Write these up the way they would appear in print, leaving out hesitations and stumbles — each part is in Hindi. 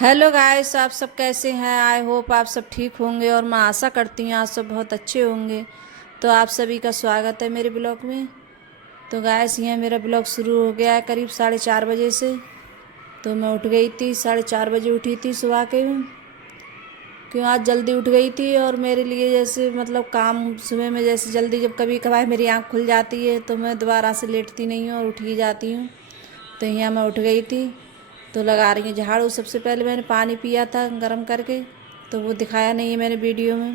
हेलो गाइस, आप सब कैसे हैं। आई होप आप सब ठीक होंगे और मैं आशा करती हूँ आप सब बहुत अच्छे होंगे। तो आप सभी का स्वागत है मेरे ब्लॉग में। तो गाइस, यहाँ मेरा ब्लॉग शुरू हो गया है करीब 4:30 बजे से। तो मैं उठ गई थी, 4:30 बजे उठी थी सुबह के। क्यों आज जल्दी उठ गई थी और मेरे लिए जैसे मतलब काम सुबह में जैसे जल्दी जब कभी कभार मेरी आँख खुल जाती है तो मैं दोबारा से लेटती नहीं हूँ और उठ ही जाती हूँ। तो यहाँ मैं उठ गई थी। तो लगा रही हूँ झाड़ू। सबसे पहले मैंने पानी पिया था गर्म करके, तो वो दिखाया नहीं है मैंने वीडियो में।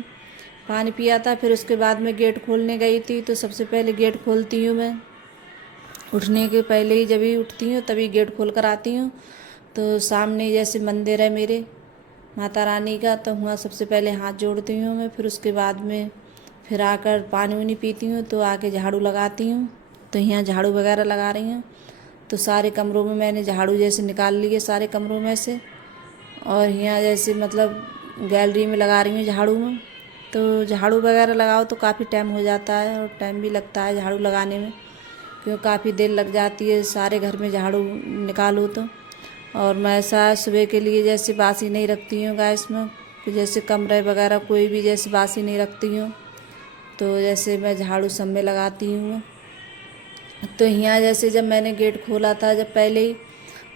पानी पिया था, फिर उसके बाद मैं गेट खोलने गई थी। तो सबसे पहले गेट खोलती हूँ मैं, उठने के पहले ही जब ही उठती हूँ तभी गेट खोल कर आती हूँ। तो सामने जैसे मंदिर है मेरे माता रानी का, तो वहाँ सबसे पहले हाथ जोड़ती हूँ मैं। फिर उसके बाद में फिर आकर पानी वानी पीती हूँ, तो आके झाड़ू लगाती हूँ। तो यहाँ झाड़ू वगैरह लगा रही हूँ। तो सारे कमरों में मैंने झाड़ू जैसे निकाल लिए सारे कमरों में से। और यहाँ जैसे मतलब गैलरी में लगा रही हूँ झाड़ू में। तो झाड़ू वगैरह लगाओ तो काफ़ी टाइम हो जाता है और टाइम भी लगता है झाड़ू लगाने में, क्यों काफ़ी देर लग जाती है सारे घर में झाड़ू निकालो तो। और मैं ऐसा सुबह के लिए जैसे बासी नहीं रखती हूँ गैस में, कि जैसे कमरे वगैरह कोई भी जैसे बासी नहीं रखती हूँ। तो जैसे मैं झाड़ू सब में लगाती हूँ। तो यहाँ जैसे जब मैंने गेट खोला था जब पहले ही,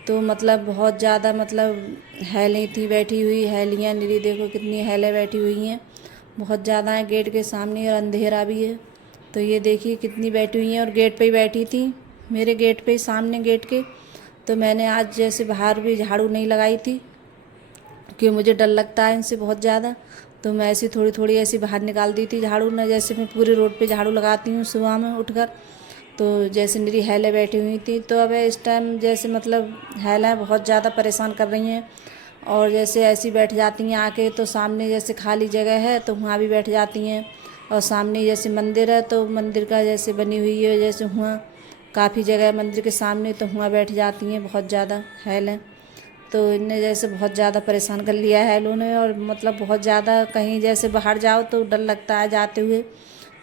तो मतलब बहुत ज़्यादा मतलब हैलें थी बैठी हुई। हैलियाँ निरी देखो कितनी हैलें बैठी हुई हैं, बहुत ज़्यादा है गेट के सामने और अंधेरा भी है। तो ये देखिए कितनी बैठी हुई हैं और गेट पे ही बैठी थी, मेरे गेट पे ही सामने गेट के। तो मैंने आज जैसे बाहर भी झाड़ू नहीं लगाई थी, क्योंकि मुझे डर लगता है इनसे बहुत ज़्यादा। तो मैं ऐसी थोड़ी थोड़ी ऐसी बाहर निकाल दी थी झाड़ू ना, जैसे मैं पूरे रोड पे झाड़ू लगाती हूँ सुबह में उठकर। तो जैसे मेरी हैलें बैठी हुई थी, तो अब इस टाइम जैसे मतलब हैलें बहुत ज़्यादा परेशान कर रही हैं। और जैसे ऐसी बैठ जाती हैं आके, तो सामने जैसे खाली जगह है तो वहाँ भी बैठ जाती हैं। और सामने जैसे मंदिर है तो मंदिर का जैसे बनी हुई है जैसे हुआ काफ़ी जगह है मंदिर के सामने, तो वहाँ बैठ जाती हैं बहुत ज़्यादा हैलें। तो इनने जैसे बहुत ज़्यादा परेशान कर लिया है इन्होंने। और मतलब बहुत ज़्यादा कहीं जैसे बाहर जाओ तो डर लगता है जाते हुए।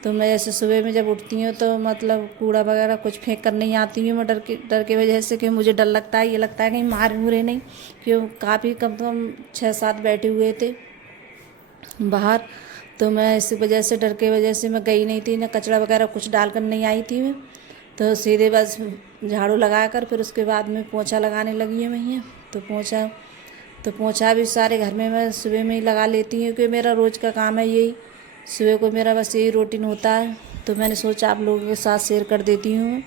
तो मैं जैसे सुबह में जब उठती हूँ तो मतलब कूड़ा वगैरह कुछ फेंक कर नहीं आती हूँ मैं, डर के वजह से, कि मुझे डर लगता है, ये लगता है कहीं मारे मुरे नहीं। क्यों काफ़ी कम से कम 6-7 बैठे हुए थे बाहर। तो मैं इस वजह से डर के वजह से मैं गई नहीं थी, ना कचरा वगैरह कुछ डाल कर नहीं आई थी मैं। तो सीधे बस झाड़ू लगा कर फिर उसके बाद में पोछा लगाने लगी हूँ मैं यहाँ। तो पोछा भी सारे घर में मैं सुबह में ही लगा लेती हूँ, क्योंकि मेरा रोज़ का काम है यही। सुबह को मेरा बस यही रूटीन होता है। तो मैंने सोचा आप लोगों के साथ शेयर कर देती हूँ।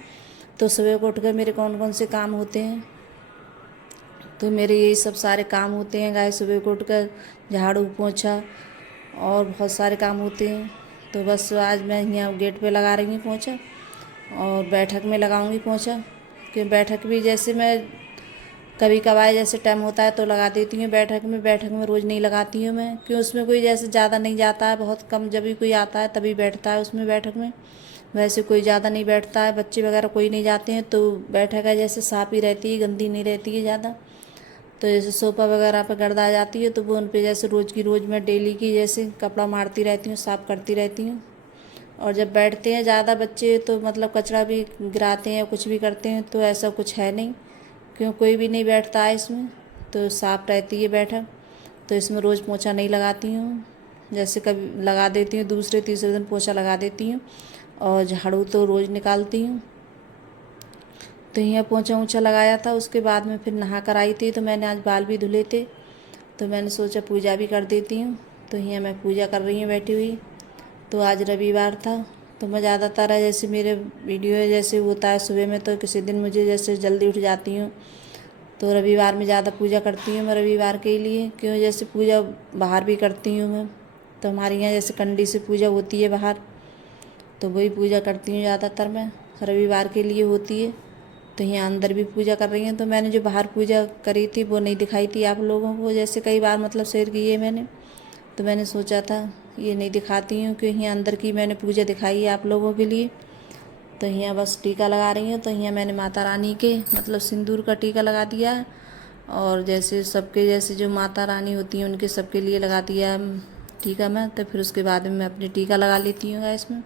तो सुबह को उठकर मेरे कौन कौन से काम होते हैं, तो मेरे यही सब सारे काम होते हैं गाय। सुबह को उठकर झाड़ू पोछा और बहुत सारे काम होते हैं। तो बस आज मैं यहाँ गेट पे लगा रही हूँ पोछा, और बैठक में लगाऊंगी पोछा। कि बैठक भी जैसे मैं कभी कभार जैसे टाइम होता है तो लगा देती हूँ बैठक में। बैठक में रोज़ नहीं लगाती हूँ मैं, क्यों उसमें कोई जैसे ज़्यादा नहीं जाता है, बहुत कम जब भी कोई आता है तभी बैठता है उसमें बैठक में। वैसे कोई ज़्यादा नहीं बैठता है, बच्चे वगैरह कोई नहीं जाते हैं। तो बैठक है जैसे साफ़ ही रहती है, गंदी नहीं रहती है ज़्यादा। तो जैसे सोफ़ा वगैरह पे गर्द आ जाती है तो वो उन पे जैसे रोज़ की रोज़ मैं डेली की जैसे कपड़ा मारती रहती हूँ, साफ़ करती रहती हूँ। और जब बैठते हैं ज़्यादा बच्चे तो मतलब कचरा भी गिराते हैं, कुछ भी करते हैं, तो ऐसा कुछ है नहीं, क्यों कोई भी नहीं बैठता है इसमें। तो साफ़ रहती है बैठक। तो इसमें रोज़ पोछा नहीं लगाती हूँ, जैसे कभी लगा देती हूँ दूसरे तीसरे दिन पोछा लगा देती हूँ। और झाड़ू तो रोज़ निकालती हूँ। तो यहाँ पोछा ऊँचा लगाया था, उसके बाद में फिर नहा कर आई थी। तो मैंने आज बाल भी धुले थे, तो मैंने सोचा पूजा भी कर देती हूँ। तो यहाँ मैं पूजा कर रही हूँ बैठी हुई। तो आज रविवार था, तो मैं ज़्यादातर है जैसे मेरे वीडियो जैसे होता है सुबह में, तो किसी दिन मुझे जैसे जल्दी उठ जाती हूँ तो रविवार में ज़्यादा पूजा करती हूँ मैं रविवार के लिए। क्यों जैसे पूजा बाहर भी करती हूँ मैं, तो हमारे यहाँ जैसे कंडी से पूजा होती है बाहर, तो वही पूजा करती हूँ ज़्यादातर मैं, रविवार के लिए होती है। तो यहाँ अंदर भी पूजा कर रही हैं। तो मैंने जो बाहर पूजा करी थी वो नहीं दिखाई थी आप लोगों को, जैसे कई बार मतलब शेयर की है मैंने। तो मैंने सोचा था ये नहीं दिखाती हूँ, क्योंकि यहाँ अंदर की मैंने पूजा दिखाई है आप लोगों के लिए। तो यहाँ बस टीका लगा रही हूँ। तो यहाँ मैंने माता रानी के मतलब सिंदूर का टीका लगा दिया है। और जैसे सबके जैसे जो माता रानी होती हैं उनके सबके लिए लगा दिया है टीका मैं। तो फिर उसके बाद में मैं अपनी टीका लगा लेती हूँ इसमें।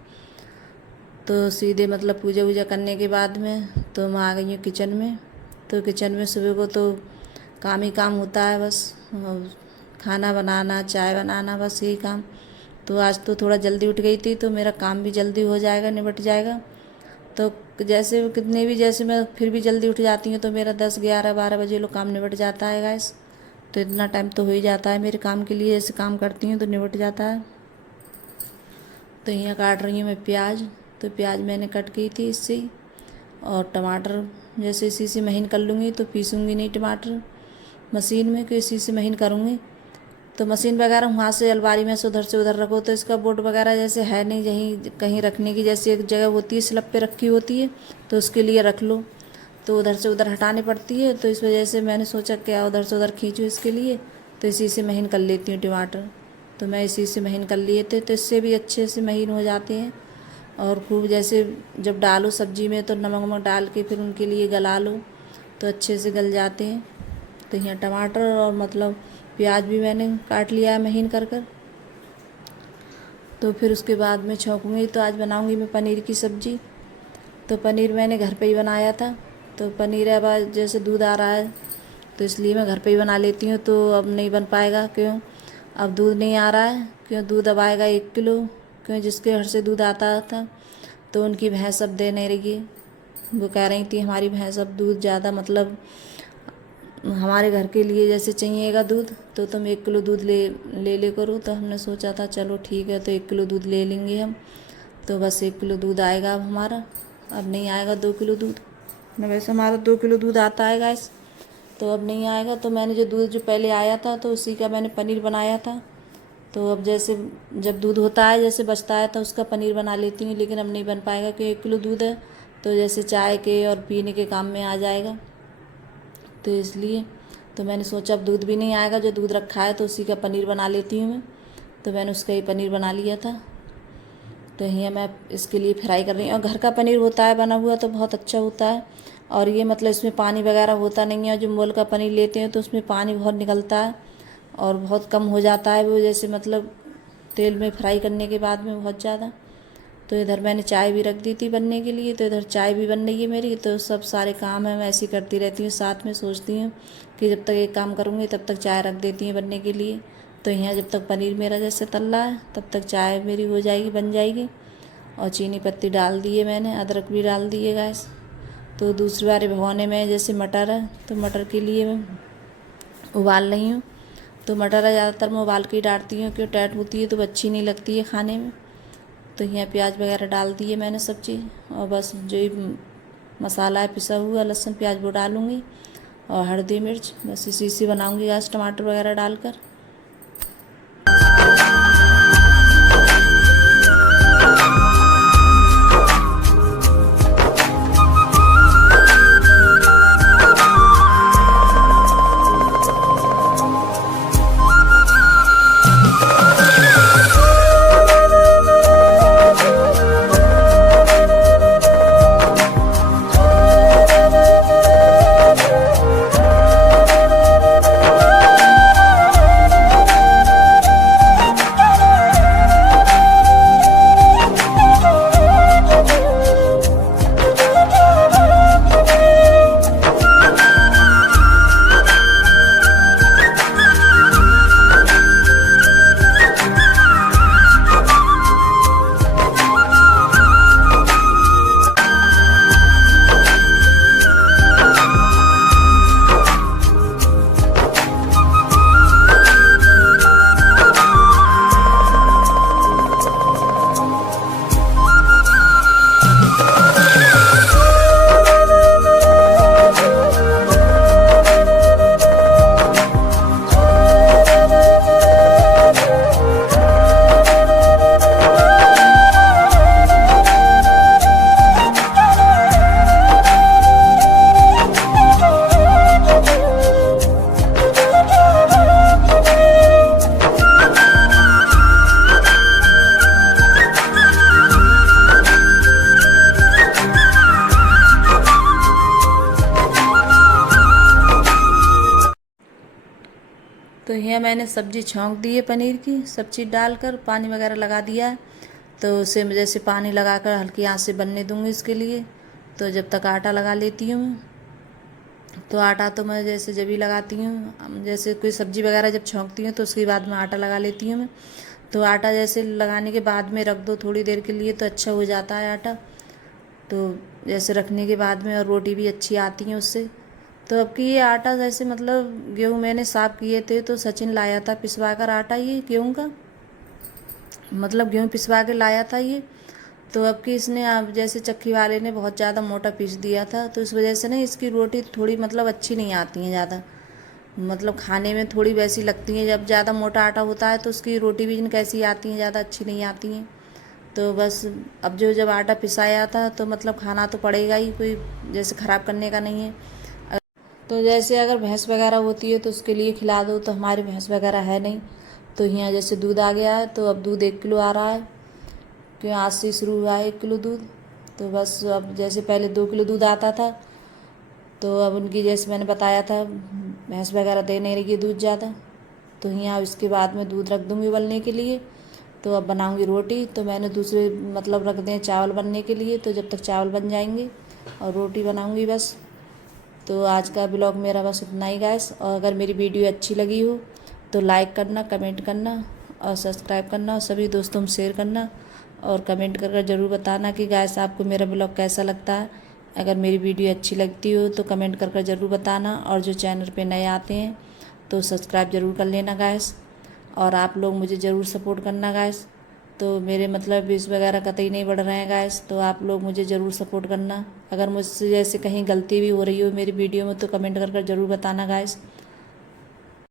तो सीधे मतलब पूजा वूजा करने के बाद में तो मैं आ गई हूँ किचन में। तो किचन में सुबह को तो काम ही काम होता है बस, खाना बनाना, चाय बनाना, बस यही काम। तो आज तो थोड़ा जल्दी उठ गई थी तो मेरा काम भी जल्दी हो जाएगा, निपट जाएगा। तो जैसे कितने भी, जैसे मैं फिर भी जल्दी उठ जाती हूँ तो मेरा 10, 11, 12 बजे लो काम निपट जाता है गाइस। तो इतना टाइम तो हो ही जाता है मेरे काम के लिए, जैसे काम करती हूँ तो निपट जाता है। तो यहाँ काट रही हूँ मैं प्याज। तो प्याज मैंने कट की थी इससे ही, और टमाटर जैसे इसी से महीन कर लूँगी। तो पीसूँगी नहीं टमाटर मशीन में, कि इसी से महीन करूँगी। तो मशीन वगैरह वहाँ से अलमारी में से उधर रखो तो इसका बोर्ड वगैरह जैसे है नहीं, यहीं कहीं रखने की जैसे एक जगह होती है स्लैब पे रखी होती है, तो उसके लिए रख लो। तो उधर से उधर हटानी पड़ती है, तो इस वजह से मैंने सोचा क्या उधर से उधर खींचूँ इसके लिए। तो इसी से महीन कर लेती हूँ टमाटर। तो मैं इसी से महीन कर लिए थे, तो इससे भी अच्छे से महीन हो जाते हैं। और खूब जैसे जब डालो सब्जी में तो नमक वमक डाल के फिर उनके लिए गला लो तो अच्छे से गल जाते हैं। तो यहाँ टमाटर और मतलब प्याज भी मैंने काट लिया है महीन कर कर। तो फिर उसके बाद में छौंकूँगी। तो आज बनाऊँगी मैं पनीर की सब्ज़ी। तो पनीर मैंने घर पे ही बनाया था। तो पनीर अब आज जैसे दूध आ रहा है तो इसलिए मैं घर पे ही बना लेती हूँ। तो अब नहीं बन पाएगा, क्यों अब दूध नहीं आ रहा है, क्यों दूध अब आएगा 1 किलो, क्यों जिसके घर से दूध आता था तो उनकी भैंस अब दे नहीं रही है। वो कह रही थी हमारी भैंस अब दूध ज़्यादा, मतलब हमारे घर के लिए जैसे चाहिएगा दूध, तो तुम 1 किलो दूध ले करो। तो हमने सोचा था चलो ठीक है, तो 1 किलो दूध ले लेंगे हम। तो बस 1 किलो दूध आएगा अब हमारा, अब नहीं आएगा 2 किलो दूध। न वैसे हमारा 2 किलो दूध आता है गाइस, तो अब नहीं आएगा। तो मैंने जो दूध जो पहले आया था तो उसी का मैंने पनीर बनाया था। तो अब जैसे जब दूध होता है जैसे बचता है तो उसका पनीर बना लेती हूँ, लेकिन अब नहीं बन पाएगा क्योंकि 1 किलो दूध है तो जैसे चाय के और पीने के काम में आ जाएगा। तो इसलिए तो मैंने सोचा अब दूध भी नहीं आएगा, जो दूध रखा है तो उसी का पनीर बना लेती हूँ मैं। तो मैंने उसका ही पनीर बना लिया था। तो यहाँ मैं इसके लिए फ्राई कर रही हूँ। और घर का पनीर होता है बना हुआ तो बहुत अच्छा होता है, और ये मतलब इसमें पानी वगैरह होता नहीं है। जो मोल का पनीर लेते हैं तो उसमें पानी बहुत निकलता है और बहुत कम हो जाता है वो, जैसे मतलब तेल में फ्राई करने के बाद में बहुत ज़्यादा। तो इधर मैंने चाय भी रख दी थी बनने के लिए, तो इधर चाय भी बन रही है मेरी। तो सब सारे काम है मैं ऐसी करती रहती हूँ, साथ में सोचती हूँ कि जब तक एक काम करूँगी तब तक चाय रख देती हैं बनने के लिए। तो यहाँ जब तक पनीर मेरा जैसे तल रहा है तब तक चाय मेरी हो जाएगी, बन जाएगी। और चीनी पत्ती डाल दिए मैंने, अदरक भी डाल दिए गैस। तो दूसरी बार भगोने में जैसे मटर है तो मटर के लिए मैं उबाल रही हूँ। तो मटर ज़्यादातर मैं उबाल के ही डालती हूँ, क्योंकि टाइट होती है तो अच्छी नहीं लगती है खाने में। तो यहाँ प्याज वगैरह डाल दिए मैंने सब चीज़, और बस जो ही मसाला है पिसा हुआ लहसुन प्याज वो डालूँगी, और हल्दी मिर्च, बस इसी से बनाऊँगी आज टमाटर वगैरह डालकर। तो यहाँ मैंने सब्ज़ी छौंक दी है पनीर की, सब चीज़ डालकर पानी वगैरह लगा दिया है। तो उसे जैसे पानी लगाकर हल्की आंच से बनने दूँगी इसके लिए। तो जब तक आटा लगा लेती हूँ मैं। तो आटा तो मैं जैसे जब भी लगाती हूँ, जैसे कोई सब्जी वगैरह जब छौंकती हूँ तो उसके बाद में आटा लगा लेती हूँ मैं। तो आटा जैसे लगाने के बाद में रख दो थोड़ी देर के लिए तो अच्छा हो जाता है आटा। तो जैसे रखने के बाद में और रोटी भी अच्छी आती है उससे। तो अब की ये आटा जैसे मतलब गेहूँ मैंने साफ़ किए थे तो सचिन लाया था पिसवा कर आटा, ये गेहूँ का मतलब गेहूँ पिसवा के लाया था ये। तो अब कि इसने अब जैसे चक्की वाले ने बहुत ज़्यादा मोटा पीस दिया था, तो इस वजह से ना इसकी रोटी थोड़ी मतलब अच्छी नहीं आती हैं ज़्यादा, मतलब खाने में थोड़ी वैसी लगती हैं। जब ज़्यादा मोटा आटा होता है तो उसकी रोटी भी कैसी आती हैं, ज़्यादा अच्छी नहीं आती हैं। तो बस अब जो जब आटा पिसाया था तो मतलब खाना तो पड़ेगा ही, कोई जैसे ख़राब करने का नहीं है। तो जैसे अगर भैंस वगैरह होती है तो उसके लिए खिला दो, तो हमारी भैंस वगैरह है नहीं। तो यहाँ जैसे दूध आ गया है तो अब दूध 1 किलो आ रहा है, क्यों आज से शुरू हुआ है 1 किलो दूध। तो बस अब जैसे पहले 2 किलो दूध आता था, तो अब उनकी जैसे मैंने बताया था भैंस वगैरह दे नहीं रही है दूध ज़्यादा। तो यहाँ इसके बाद में दूध रख दूँगी उबलने के लिए। तो अब बनाऊँगी रोटी, तो मैंने दूसरे मतलब रख दें चावल बनने के लिए, तो जब तक चावल बन जाएंगे और रोटी बनाऊँगी बस। तो आज का ब्लॉग मेरा बस इतना ही गाइस। और अगर मेरी वीडियो अच्छी लगी हो तो लाइक करना, कमेंट करना और सब्सक्राइब करना और सभी दोस्तों में शेयर करना और कमेंट कर ज़रूर बताना कि गाइस आपको मेरा ब्लॉग कैसा लगता है। अगर मेरी वीडियो अच्छी लगती हो तो कमेंट कर ज़रूर बताना, और जो चैनल पे नए आते हैं तो सब्सक्राइब ज़रूर कर लेना गाइस। और आप लोग मुझे ज़रूर सपोर्ट करना गाइस। तो मेरे मतलब व्यूज़ वगैरह कतई नहीं बढ़ रहे हैं गाइस, तो आप लोग मुझे ज़रूर सपोर्ट करना। अगर मुझसे जैसे कहीं गलती भी हो रही हो मेरी वीडियो में तो कमेंट कर ज़रूर बताना गाइस।